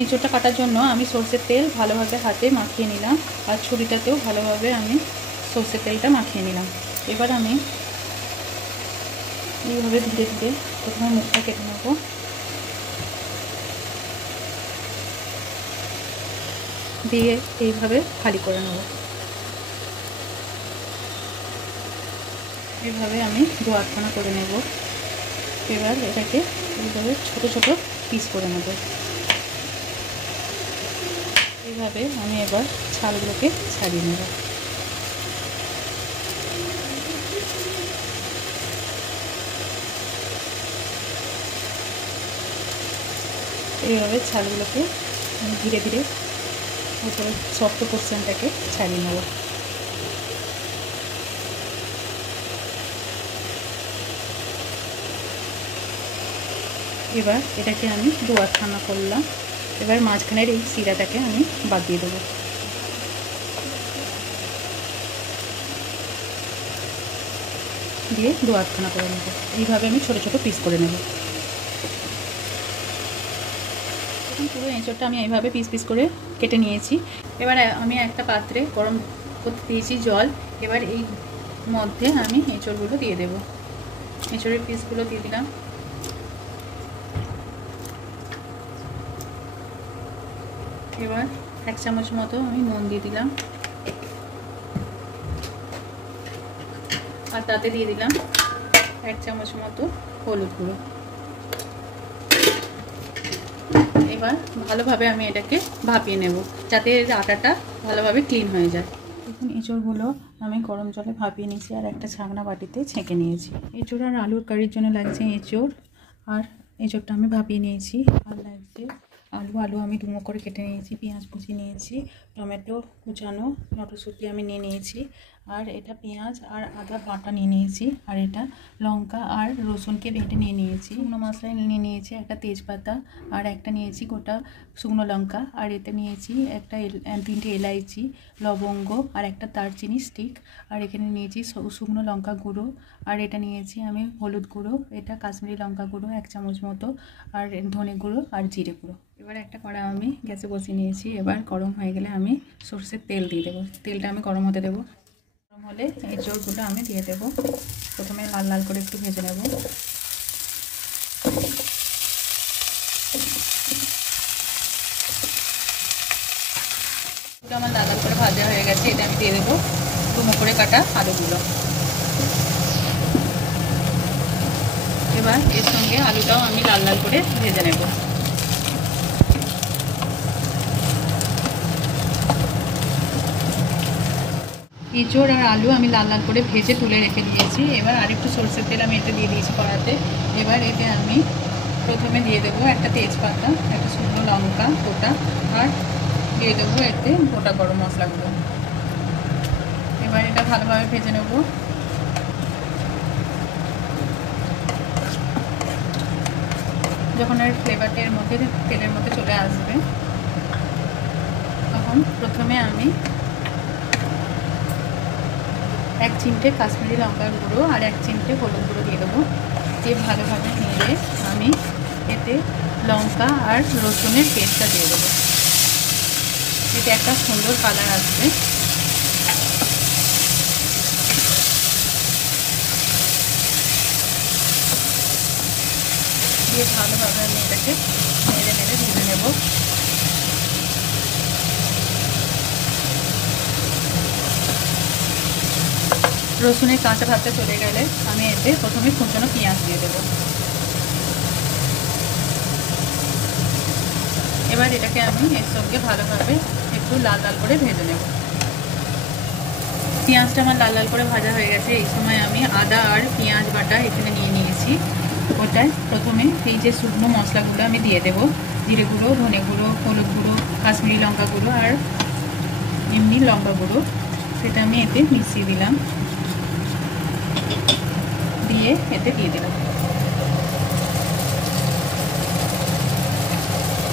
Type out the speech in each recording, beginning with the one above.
এঁচোড়টা কাটার জন্য আমি সরষের তেল ভালোভাবে হাতে মাখিয়ে নিলাম, আর ছুরিটাতেও ভালোভাবে আমি সরষের তেলটা মাখিয়ে নিলাম। এবার আমি এইভাবে ধীরে ধীরে প্রথমে মুখটা কেটে নেব। দিয়ে এইভাবে খালি করে নেব। এইভাবে আমি 2-8খানা করে নেব। এবার এটাকে এইভাবে ছোট ছোট পিস করে নেব। এইভাবে আমি এবার ছালগুলোকে ছাড়িয়ে নেব। এইভাবে ছালগুলোকে আমি ধীরে ধীরে উপরে শক্ত পোর্শনটাকে ছাড়িয়ে নেব। এবার এটাকে আমি 2-8খানা করলাম। এবার মাঝখানের এই শিরাটাকে আমি বাদ দিয়ে দেবো। দিয়ে 2-8খানা করে নেব। এইভাবে আমি ছোট ছোট পিস করে নেব। এখন পুরো এঁচোড়টা আমি এইভাবে পিস পিস করে কেটে নিয়েছি। এবার আমি একটা পাত্রে গরম করতে দিয়েছি জল। এবার এই মধ্যে আমি এঁচোড়গুলো দিয়ে দেব। এঁচোড়ের পিসগুলো দিয়ে দিলাম। এবার 1 চামচ মতো আমি নুন দিয়ে দিলাম, আর তাতে দিয়ে দিলাম 1 চামচ মতো হলুদ গুঁড়ো। এবার ভালোভাবে আমি এটাকে ভাপিয়ে নেব, যাতে আটাটা ভালোভাবে ক্লিন হয়ে যায়। দেখুন এঁচোড়গুলো আমি গরম জলে ভাপিয়ে নিয়েছি, আর একটা ছাকনা বাটিতে ছেঁকে নিয়েছি। এঁচোড় আর আলুর কারির জন্য লাগছে এঁচোড়, আর এঁচোড়টা আমি ভাপিয়ে নিয়েছি। আর লাগছে আলু আমি ডুমো করে কেটে নিয়েছি, পেঁয়াজ কুচি নিয়েছি, টমেটো কুচানো, মটরশুঁটি আমি নিয়ে নিয়েছি, আর এটা পেঁয়াজ আর আদা বাটা নিয়ে নিয়েছি, আর এটা লঙ্কা আর রসুনকে বেটে নিয়ে নিয়েছি। শুকনো মশলা নিয়ে নিয়েছি একটা তেজপাতা, আর একটা নিয়েছি গোটা শুকনো লঙ্কা, আর এতে নিয়েছি একটা 3টে এলাইচি, লবঙ্গ, আর একটা দারচিনি স্টিক, আর এখানে নিয়েছি শুকনো লঙ্কা গুঁড়ো, আর এটা নিয়েছি আমি হলুদ গুঁড়ো, এটা কাশ্মীরি লঙ্কা গুঁড়ো 1 চামচ মতো, আর ধনে গুঁড়ো আর জিরে গুঁড়ো। এবার একটা কড়া আমি গ্যাসে বসিয়ে নিয়েছি। এবার গরম হয়ে গেলে আমি সরষের তেল দিয়ে দেবো। তেলটা আমি গরম হতে দেবো। গরম হলে এঁচোড়গুলো আমি দিয়ে দেবো। প্রথমে লাল লাল করে একটু ভেজে নেব। আমার লাল লাল করে ভাজা হয়ে গেছে। এটা আমি দিয়ে দেবো ডুমো করে কাটা আলুগুলো। এবার এর সঙ্গে আলুটাও আমি লাল লাল করে ভেজে নেব। এঁচোড় আর আলু আমি লাল লাল করে ভেজে তুলে রেখে দিয়েছি। এবার আরেকটু সরষের তেল আমি এতে দিয়ে দিয়েছি কড়াতে। এবার এতে আমি প্রথমে দিয়ে দেবো একটা তেজপাতা, একটা শুকনো লঙ্কা গোটা, আর দিয়ে দেবো এতে গোটা গরম মশলাগুলো। এবার এটা ভালোভাবে ভেজে নেব। যখন এর ফ্লেভারটা এর মধ্যে তেলের মধ্যে চলে আসবে, তখন প্রথমে আমি 1 চিমটে কাশ্মীরি লঙ্কার গুঁড়ো আর 1 চিমটে হলুদ গুঁড়ো দিয়ে দেবো। দিয়ে ভালোভাবে নেড়ে আমি এতে লঙ্কা আর রসুনের পেস্টটা দিয়ে দেবো। এতে একটা সুন্দর কালার আসবে। দিয়ে ভালোভাবে আমি এটাকে নেড়ে নেড়ে ভেজে নেব। রসুনের কাঁচা ভাবটা চলে গেলে আমি এতে প্রথমে কুচনো পেঁয়াজ দিয়ে দেবো। এবার এটাকে আমি এর সঙ্গে ভালোভাবে একটু লাল লাল করে ভেজে নেব। পেঁয়াজটা আমার লাল লাল করে ভাজা হয়ে গেছে। এই সময় আমি আদা আর পেঁয়াজ বাটা এখানে নিয়ে নিয়েছি। ওটায় প্রথমে এই যে শুকনো মশলাগুলো আমি দিয়ে দেবো। জিরে গুঁড়ো, ধনে গুঁড়ো, হলুদ গুঁড়ো, কাশ্মীরি লঙ্কা গুঁড়ো, আর এমনি লঙ্কা গুঁড়ো, সেটা আমি এতে মিশিয়ে দিলাম। দিয়ে এতে দিয়ে দিলাম।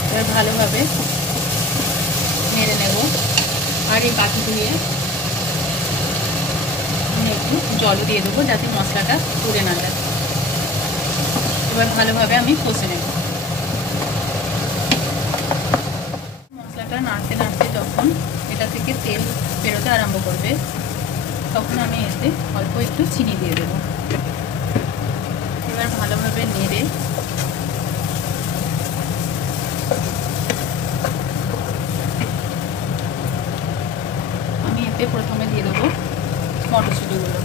এবার ভালোভাবে নেড়ে নেব। আর এই বাটি ধুয়ে আমি একটু জলও দিয়ে দেবো, যাতে মশলাটা পুড়ে না যায়। এবার ভালোভাবে আমি কষে নেব। তেল বেরোতে আরম্ভ করবে তখন আমি এতে অল্প একটু চিনি দিয়ে দেবো। এবার ভালোভাবে নেড়ে আমি এতে প্রথমে দিয়ে দেবো মটরশুঁটিগুলো।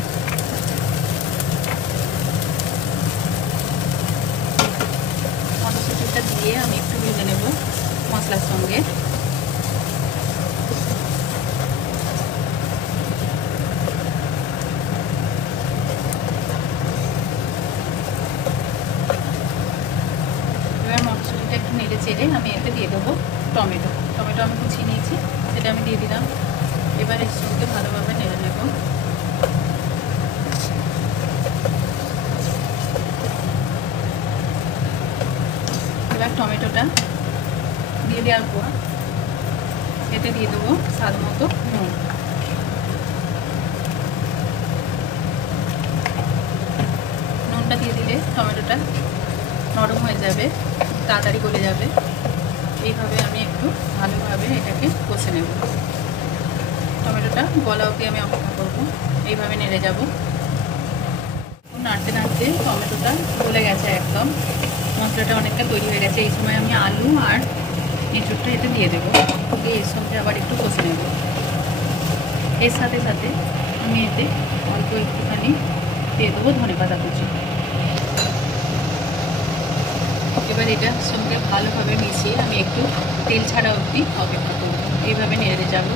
মটরশুঁটিটা দিয়ে আমি একটু ভেজে নেব মশলার সঙ্গে। এবার মটরশুঁটিটা একটু নেড়ে চেড়ে আমি এতে দিয়ে দেবো টমেটো। টমেটো আমি কুচিয়ে নিয়েছি, সেটা আমি দিয়ে দিলাম। এবার এর সঙ্গে ভালোভাবে নেড়ে নেব। এবার টমেটোটা দিয়ে দেওয়ার পর এতে দিয়ে দেবো স্বাদ মতো নুন। নুনটা দিয়ে দিলে টমেটোটা নরম হয়ে যাবে, তাড়াতাড়ি গলে যাবে। এইভাবে আমি একটু ভালোভাবে এটাকে কষে নেব। টমেটোটা গলা অবধি আমি অপেক্ষা করব। এইভাবে নেড়ে যাব। নাড়তে নাড়তে টমেটোটা গলে গেছে একদম, মশলাটা অনেকটা তৈরি হয়ে গেছে। এই সময় আমি আলু আর এঁচোড়টা এটা দিয়ে দেবো। দিয়ে এর সঙ্গে আবার একটু কষে নেব। এর সাথে সাথে আমি এতে অল্প একটুখানি দিয়ে দেবো ধনেপাতা কুচি। এবার এটার সঙ্গে ভালোভাবে মিশিয়ে আমি একটু তেল ছাড়া অবধি অপেক্ষা করব। এইভাবে নেড়ে যাব।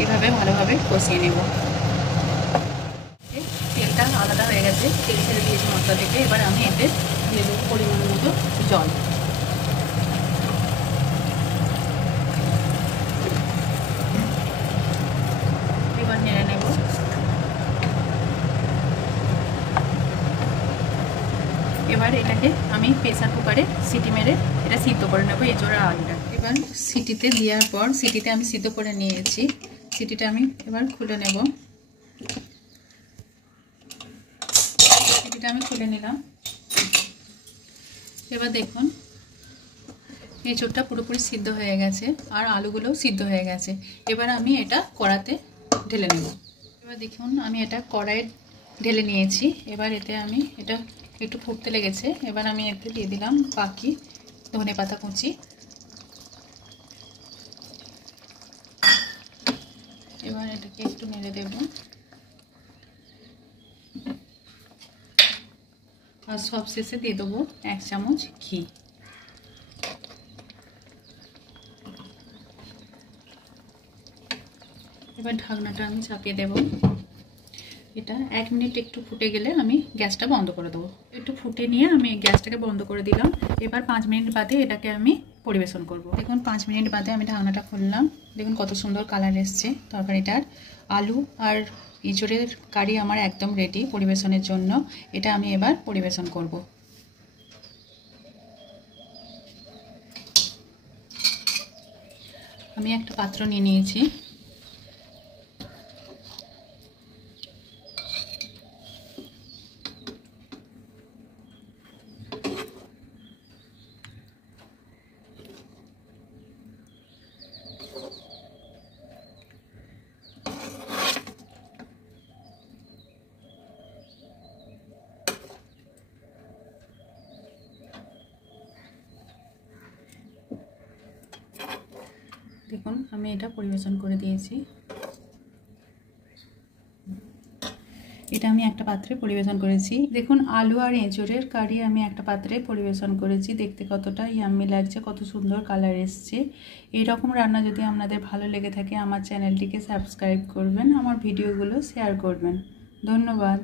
এইভাবে ভালোভাবে কষিয়ে নেব। তেলটা আলাদা হয়ে গেছে, তেল ছেড়ে দিয়েছি মশলা থেকে। এবার আমি এতে দিয়ে দেবো পরিমাণ মতো জল। এবার নেড়ে নেব। এবার এটাকে আমি প্রেসার কুকারে সিটি মেরে এটা সিদ্ধ করে নেব, এঁচোড় আর আলুটা। এবার সিটিতে দেওয়ার পর সিটিতে আমি সিদ্ধ করে নিয়েছি। সিটিটা আমি এবার খুলে নেব। সিটিটা আমি খুলে নিলাম। এবার দেখুন এঁচোড়টা পুরোপুরি সিদ্ধ হয়ে গেছে আর আলুগুলোও সিদ্ধ হয়ে গেছে। এবার আমি এটা কড়াতে ঢেলে নেব। এবার দেখুন আমি এটা কড়াইয়ে ঢেলে নিয়েছি। এবার এতে আমি এটা একটু ফুটতে লেগেছে। এবার আমি এতে দিয়ে দিলাম বাকি ধনেপাতা কুচি। এবার এটাকে একটু নেড়ে দেব। আর সবশেষে দিয়ে দেবো 1 চামচ ঘি। এবার ঢাকনাটা আমি চাপিয়ে দেব। এটা 1 মিনিট একটু ফুটে গেলে আমি গ্যাসটা বন্ধ করে দেবো। একটু ফুটে নিয়ে আমি গ্যাসটাকে বন্ধ করে দিলাম। এবার 5 মিনিট বাদে এটাকে আমি পরিবেশন করব। দেখুন 5 মিনিট বাদে আমি ঢাকনাটা খুললাম। দেখুন কত সুন্দর কালার এসছে তরকারিটার। আলু আর এঁচোড়ের কারি আমার একদম রেডি পরিবেশনের জন্য। এটা আমি এবার পরিবেশন করব। আমি একটা পাত্র নিয়ে নিয়েছি। দেখুন আমি এটা পরিবেশন করে দিয়েছি। এটা আমি একটা পাত্রে পরিবেশন করেছি। দেখুন আলু আর এঁচোড়ের কারি আমি একটা পাত্রে পরিবেশন করেছি। দেখতে কতটা ইয়াম্মি লাগছে, কত সুন্দর কালার এসছে। এই রকম রান্না যদি আপনাদের ভালো লেগে থাকে আমার চ্যানেলটিকে সাবস্ক্রাইব করবেন, আমার ভিডিওগুলো শেয়ার করবেন। ধন্যবাদ।